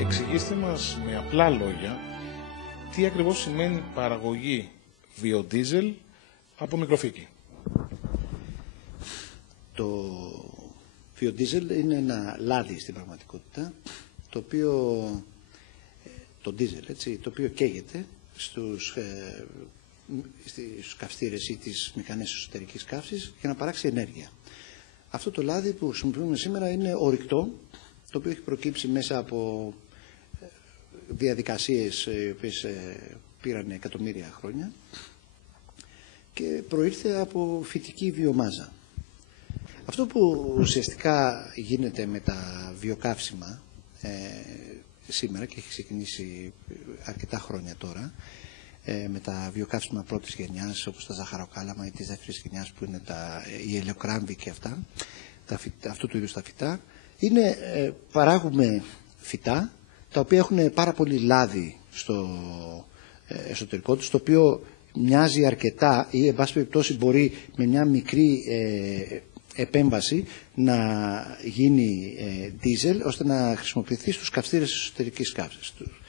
Εξηγήστε μας με απλά λόγια τι ακριβώς σημαίνει παραγωγή βιοδίζελ από μικροφύκη. Το βιοδίζελ είναι ένα λάδι στην πραγματικότητα, το οποίο, το δίζελ, έτσι, το οποίο καίγεται στους καυστήρες ή τις μηχανές εσωτερικής καύσης για να παράξει ενέργεια. Αυτό το λάδι που χρησιμοποιούμε σήμερα είναι ορυκτό, το οποίο έχει προκύψει μέσα από διαδικασίες οι οποίες πήραν εκατομμύρια χρόνια και προήρθε από φυτική βιομάζα. Αυτό που ουσιαστικά γίνεται με τα βιοκαύσιμα σήμερα και έχει ξεκινήσει αρκετά χρόνια τώρα, με τα βιοκαύσιμα πρώτης γενιάς όπως τα ζαχαροκάλαμα ή της δεύτερης γενιάς που είναι οι ελαιοκράμβοι και αυτά, αυτού του είδους τα φυτά, είναι παράγουμε φυτά τα οποία έχουν πάρα πολύ λάδι στο εσωτερικό τους, το οποίο μοιάζει αρκετά ή εν πάση περιπτώσει μπορεί με μια μικρή επέμβαση να γίνει δίζελ ώστε να χρησιμοποιηθεί στους καυστήρες εσωτερικής καύσης τους.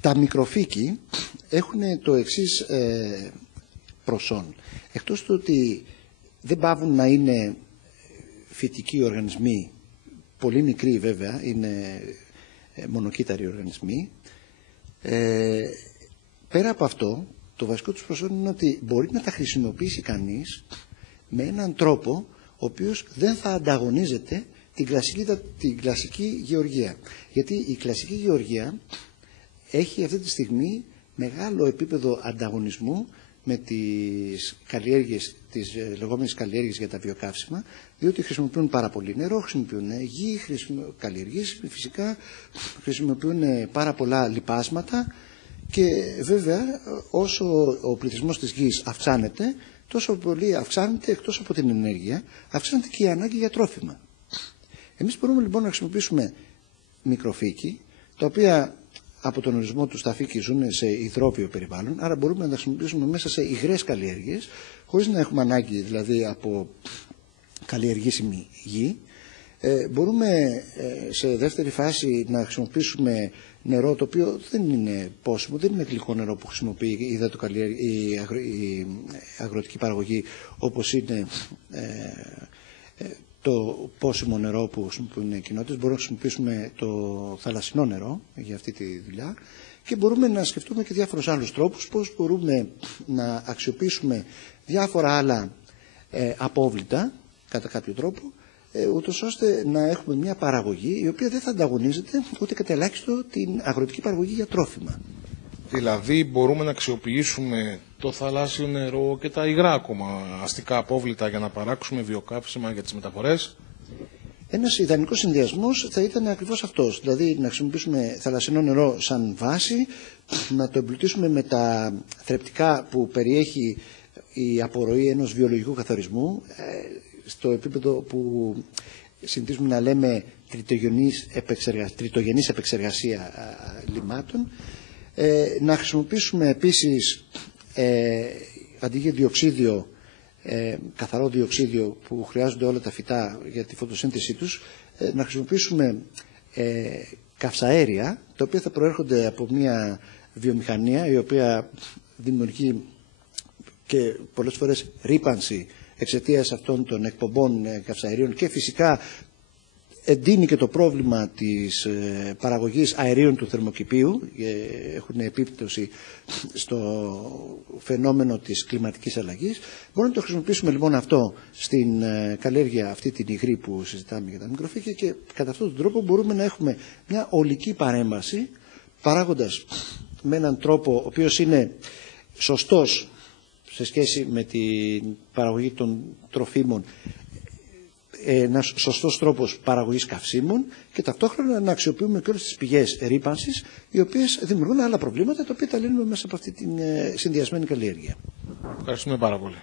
Τα μικροφύκη έχουν το εξής προσόν. Εκτός του ότι δεν παύουν να είναι φυτικοί οργανισμοί, πολύ μικροί βέβαια, είναι μονοκύτταροι οργανισμοί, πέρα από αυτό, το βασικό τους προσόν είναι ότι μπορεί να τα χρησιμοποιήσει κανείς με έναν τρόπο ο οποίος δεν θα ανταγωνίζεται την κλασική γεωργία. Γιατί η κλασική γεωργία έχει αυτή τη στιγμή μεγάλο επίπεδο ανταγωνισμού με τις καλλιέργειες, τις λεγόμενες καλλιέργειες για τα βιοκαύσιμα, διότι χρησιμοποιούν πάρα πολύ νερό, χρησιμοποιούν γη, καλλιεργείς, φυσικά χρησιμοποιούν πάρα πολλά λιπάσματα και βέβαια όσο ο πληθυσμός της γης αυξάνεται, τόσο πολύ αυξάνεται εκτός από την ενέργεια, αυξάνεται και η ανάγκη για τρόφιμα. Εμείς μπορούμε λοιπόν να χρησιμοποιήσουμε μικροφύκη, τα οποία από τον ορισμό τους τα φύκη ζουν σε υδρόβιο περιβάλλον, άρα μπορούμε να τα χρησιμοποιήσουμε μέσα σε υγρές καλλιέργειες, χωρίς να έχουμε ανάγκη δηλαδή από καλλιεργήσιμη γη. Μπορούμε σε δεύτερη φάση να χρησιμοποιήσουμε νερό το οποίο δεν είναι πόσιμο, δεν είναι γλυκό νερό που χρησιμοποιεί η αγροτική παραγωγή, όπως είναι το πόσιμο νερό που χρησιμοποιούν οι κοινότητες. Μπορούμε να χρησιμοποιήσουμε το θαλασσινό νερό για αυτή τη δουλειά και μπορούμε να σκεφτούμε και διάφορους άλλους τρόπους πώς μπορούμε να αξιοποιήσουμε διάφορα άλλα απόβλητα κατά κάποιο τρόπο, ούτως ώστε να έχουμε μια παραγωγή η οποία δεν θα ανταγωνίζεται ούτε κατά ελάχιστο την αγροτική παραγωγή για τρόφιμα. Δηλαδή μπορούμε να αξιοποιήσουμε το θαλάσσιο νερό και τα υγρά ακόμα αστικά απόβλητα για να παράξουμε βιοκαύσιμα για τις μεταφορές. Ένας ιδανικός συνδυασμός θα ήταν ακριβώς αυτός. Δηλαδή να χρησιμοποιήσουμε θαλασσινό νερό σαν βάση, να το εμπλουτίσουμε με τα θρεπτικά που περιέχει η απορροή ενός βιολογικού καθαρισμού, στο επίπεδο που συνηθίζουμε να λέμε τριτογενής επεξεργασία λιμάτων. Να χρησιμοποιήσουμε επίσης αντί για διοξίδιο, καθαρό διοξίδιο που χρειάζονται όλα τα φυτά για τη φωτοσύνθεσή τους, να χρησιμοποιήσουμε καυσαέρια, τα οποία θα προέρχονται από μια βιομηχανία η οποία δημιουργεί και πολλές φορές ρύπανση εξαιτίας αυτών των εκπομπών καυσαερίων και φυσικά εντείνει και το πρόβλημα της παραγωγής αερίων του θερμοκηπίου, έχουν επίπτωση στο φαινόμενο της κλιματικής αλλαγής. Μπορούμε να το χρησιμοποιήσουμε λοιπόν αυτό στην καλλιέργεια αυτή την υγρή που συζητάμε για τα μικροφύκια και κατά αυτόν τον τρόπο μπορούμε να έχουμε μια ολική παρέμβαση παράγοντας με έναν τρόπο ο οποίος είναι σωστός σε σχέση με την παραγωγή των τροφίμων, ένας σωστός τρόπος παραγωγής καυσίμων και ταυτόχρονα να αξιοποιούμε και όλες τις πηγές ρύπανσης οι οποίες δημιουργούν άλλα προβλήματα τα οποία τα λύνουμε μέσα από αυτή την συνδυασμένη καλλιέργεια. Ευχαριστούμε πάρα πολύ.